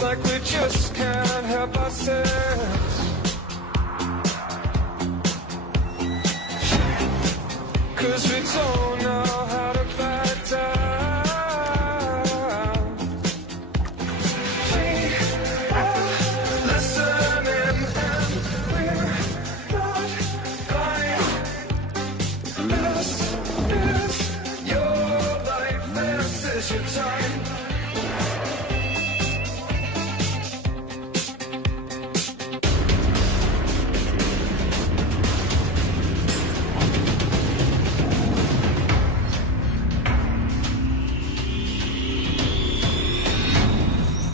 It's like we just can't help ourselves. 'Cause we don't know how to back down. We are listening and we're not fine. This is your life, this is your time.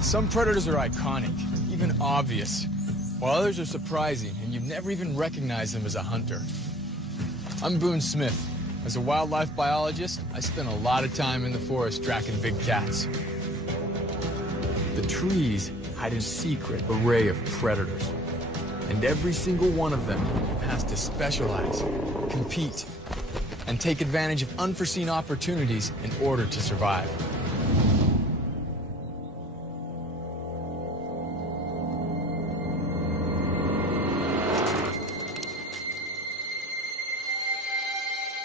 Some predators are iconic, even obvious, while others are surprising and you'd never even recognize them as a hunter. I'm Boone Smith. As a wildlife biologist, I spend a lot of time in the forest tracking big cats. The trees hide a secret array of predators, and every single one of them has to specialize, compete, and take advantage of unforeseen opportunities in order to survive.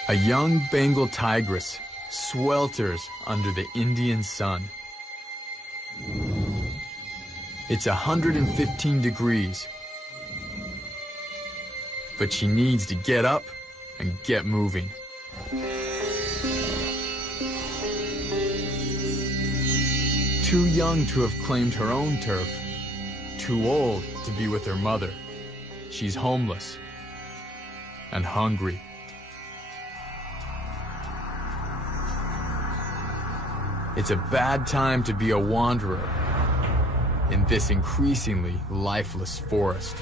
A young Bengal tigress swelters under the Indian sun. It's 115 degrees, but she needs to get up and get moving. Too young to have claimed her own turf, too old to be with her mother. She's homeless and hungry. It's a bad time to be a wanderer in this increasingly lifeless forest.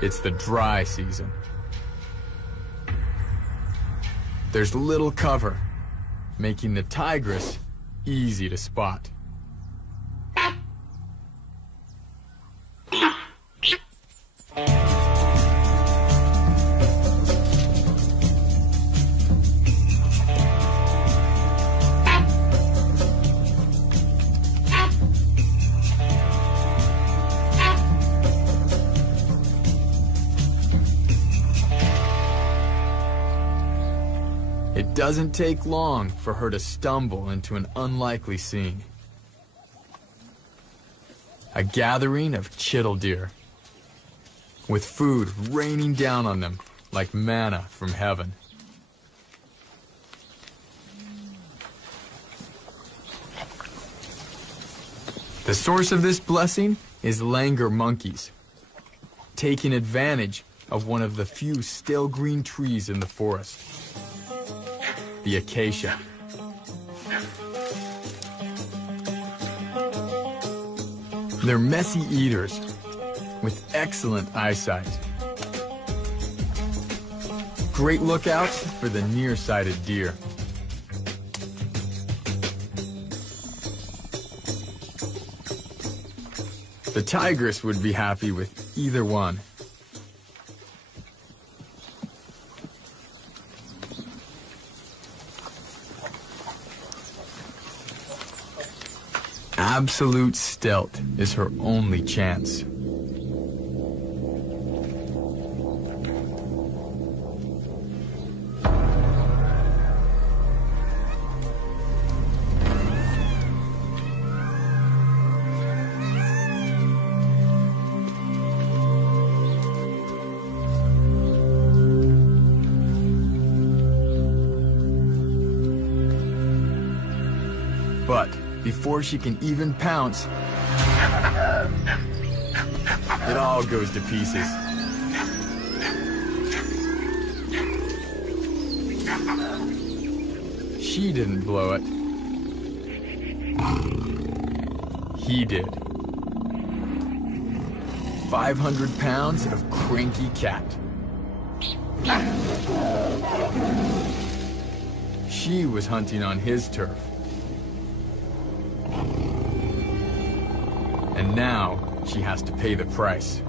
It's the dry season. There's little cover, making the tigress easy to spot. It doesn't take long for her to stumble into an unlikely scene. A gathering of chital deer, with food raining down on them like manna from heaven. The source of this blessing is langur monkeys, taking advantage of one of the few still green trees in the forest. The acacia. They're messy eaters with excellent eyesight. Great lookouts for the nearsighted deer. The tigress would be happy with either one. Absolute stealth is her only chance. But before she can even pounce, it all goes to pieces. She didn't blow it. He did. 500 pounds of cranky cat. She was hunting on his turf. And now she has to pay the price.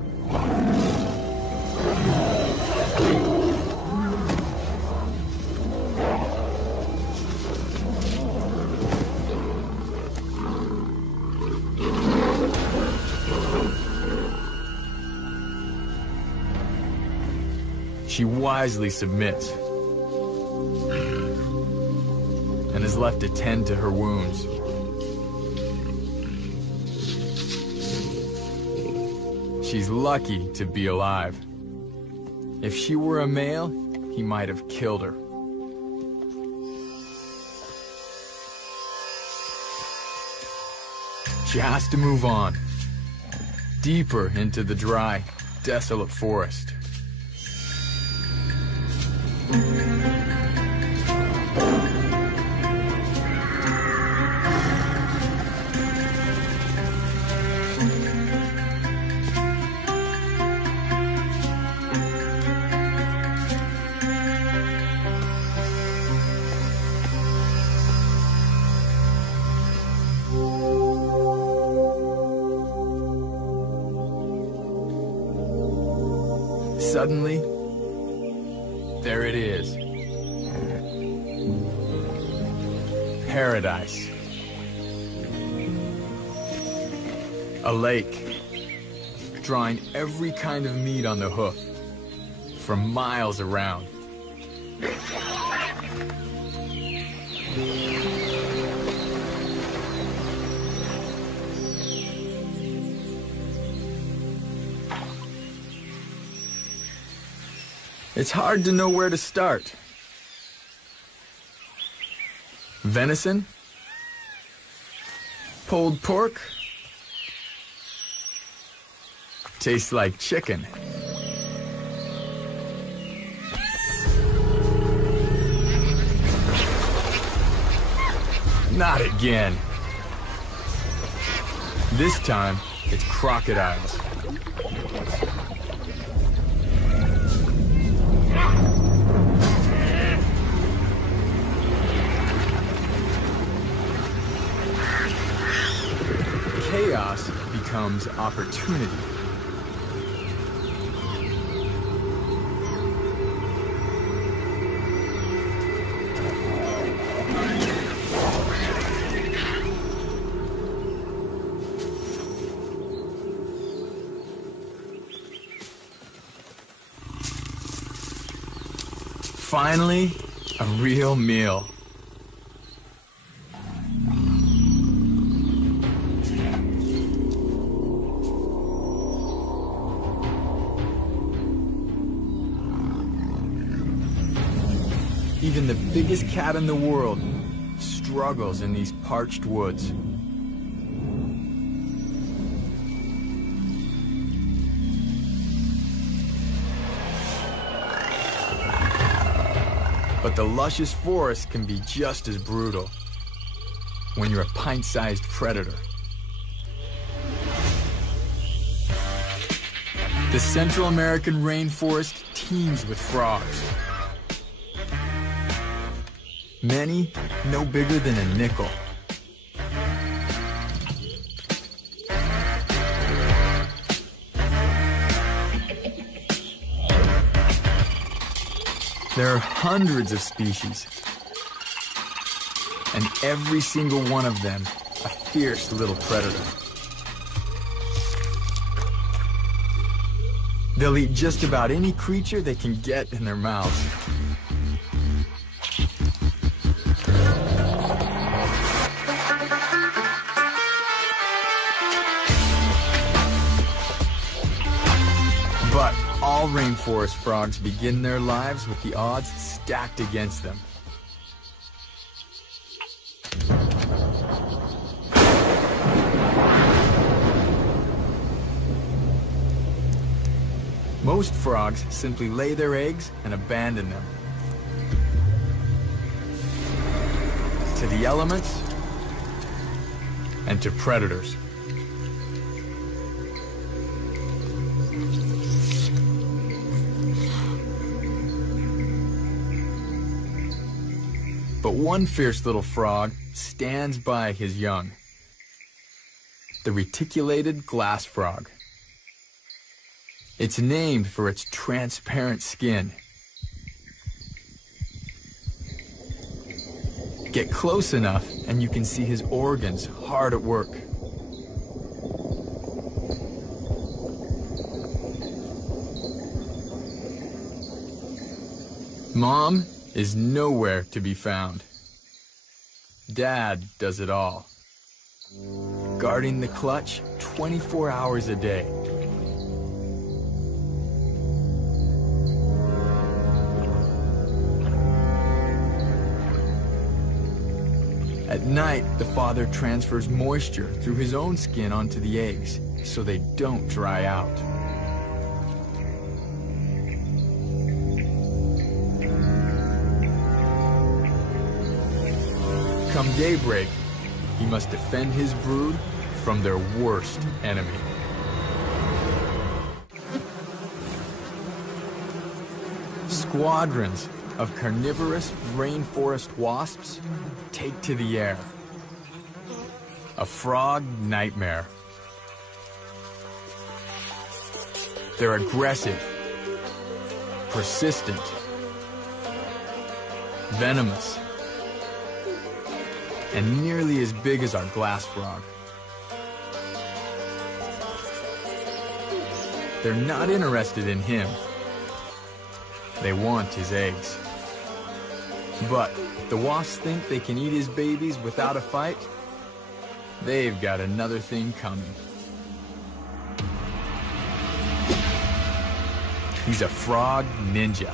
She wisely submits and is left to tend to her wounds. She's lucky to be alive. If she were a male, he might have killed her. She has to move on, deeper into the dry, desolate forest. Suddenly, there it is. Paradise. A lake, drawing every kind of meat on the hoof, for miles around. It's hard to know where to start. Venison? Pulled pork? Tastes like chicken. Not again. This time, it's crocodiles. Chaos becomes opportunity. Finally, a real meal. Even the biggest cat in the world struggles in these parched woods. But the luscious forest can be just as brutal when you're a pint-sized predator. The Central American rainforest teems with frogs. Many no bigger than a nickel. There are hundreds of species, and every single one of them a fierce little predator. They'll eat just about any creature they can get in their mouths. But all rainforest frogs begin their lives with the odds stacked against them. Most frogs simply lay their eggs and abandon them to the elements and to predators. But one fierce little frog stands by his young, the reticulated glass frog. It's named for its transparent skin. Get close enough and you can see his organs hard at work. Mom is nowhere to be found. Dad does it all, guarding the clutch 24 hours a day. At night, the father transfers moisture through his own skin onto the eggs so they don't dry out. Come daybreak, he must defend his brood from their worst enemy. Squadrons of carnivorous rainforest wasps take to the air. A frog nightmare. They're aggressive, persistent, venomous, and nearly as big as our glass frog. They're not interested in him. They want his eggs. But if the wasps think they can eat his babies without a fight, they've got another thing coming. He's a frog ninja.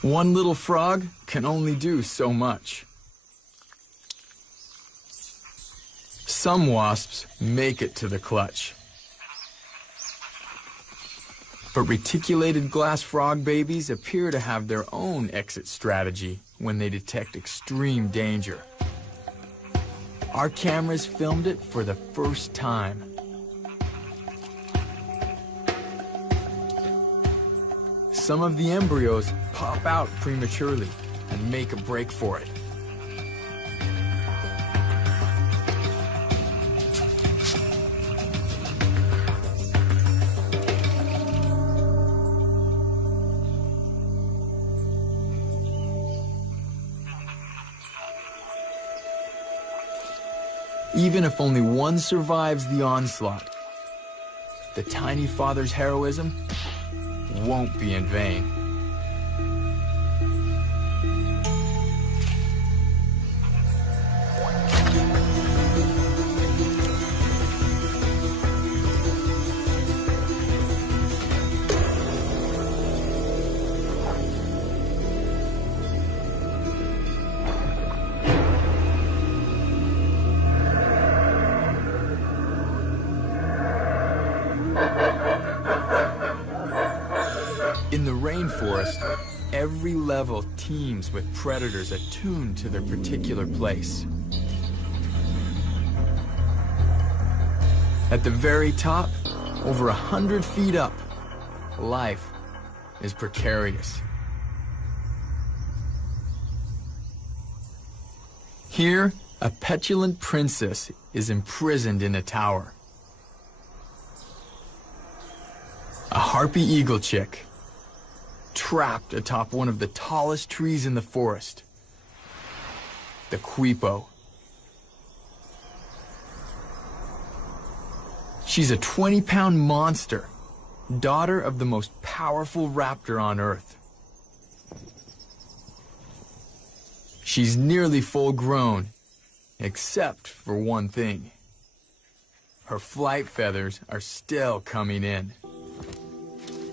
One little frog can only do so much. Some wasps make it to the clutch. But reticulated glass frog babies appear to have their own exit strategy when they detect extreme danger. Our cameras filmed it for the first time. Some of the embryos pop out prematurely and make a break for it. Even if only one survives the onslaught, the tiny father's heroism won't be in vain. In the rainforest, every level teems with predators attuned to their particular place. At the very top, over 100 feet up, life is precarious. Here, a petulant princess is imprisoned in a tower. A harpy eagle chick, trapped atop one of the tallest trees in the forest, the quipo. She's a 20-pound monster, daughter of the most powerful raptor on Earth. She's nearly full grown, except for one thing. Her flight feathers are still coming in,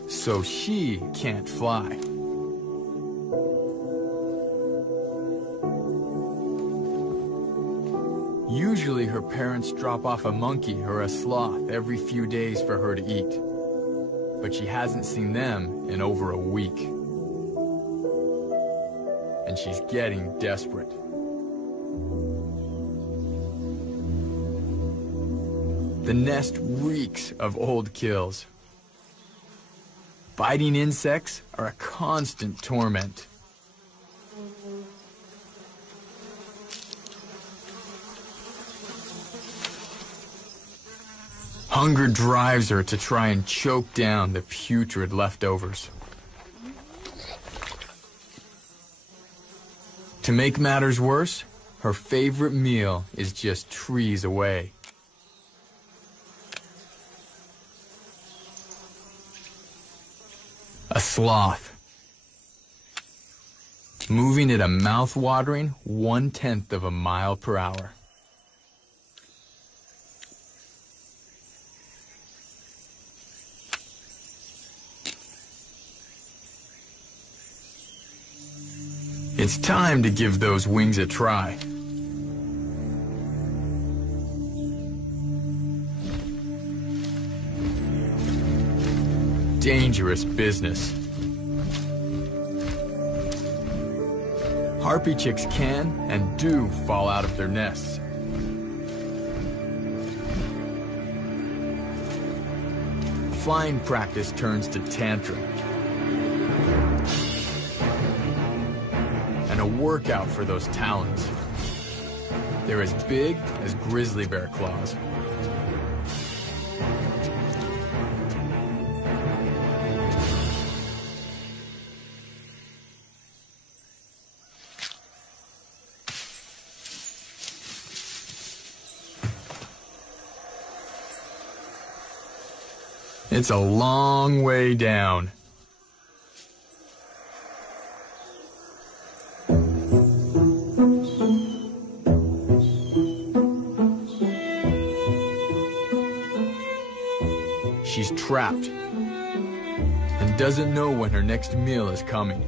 so she can't fly. Usually her parents drop off a monkey or a sloth every few days for her to eat, but she hasn't seen them in over a week. And she's getting desperate. The nest reeks of old kills. Biting insects are a constant torment. Hunger drives her to try and choke down the putrid leftovers. To make matters worse, her favorite meal is just trees away. A sloth, moving at a mouth-watering 1/10 of a mile per hour. It's time to give those wings a try. Dangerous business. Harpy chicks can and do fall out of their nests. Flying practice turns to tantrum. And a workout for those talons. They're as big as grizzly bear claws. It's a long way down. She's trapped and doesn't know when her next meal is coming.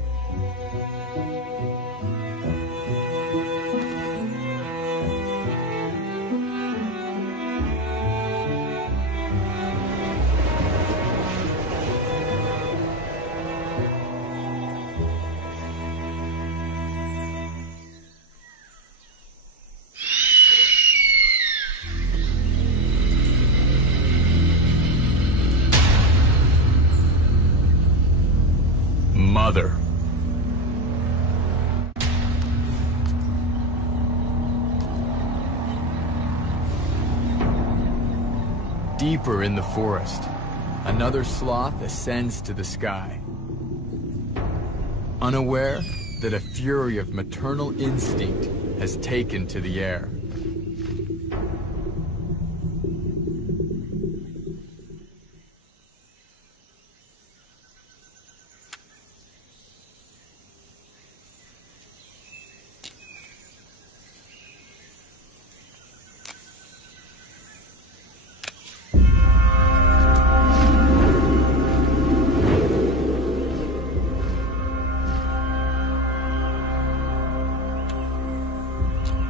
Mother. Deeper in the forest, another sloth ascends to the sky, unaware that a fury of maternal instinct has taken to the air.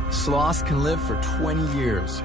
Sloths can live for 20 years,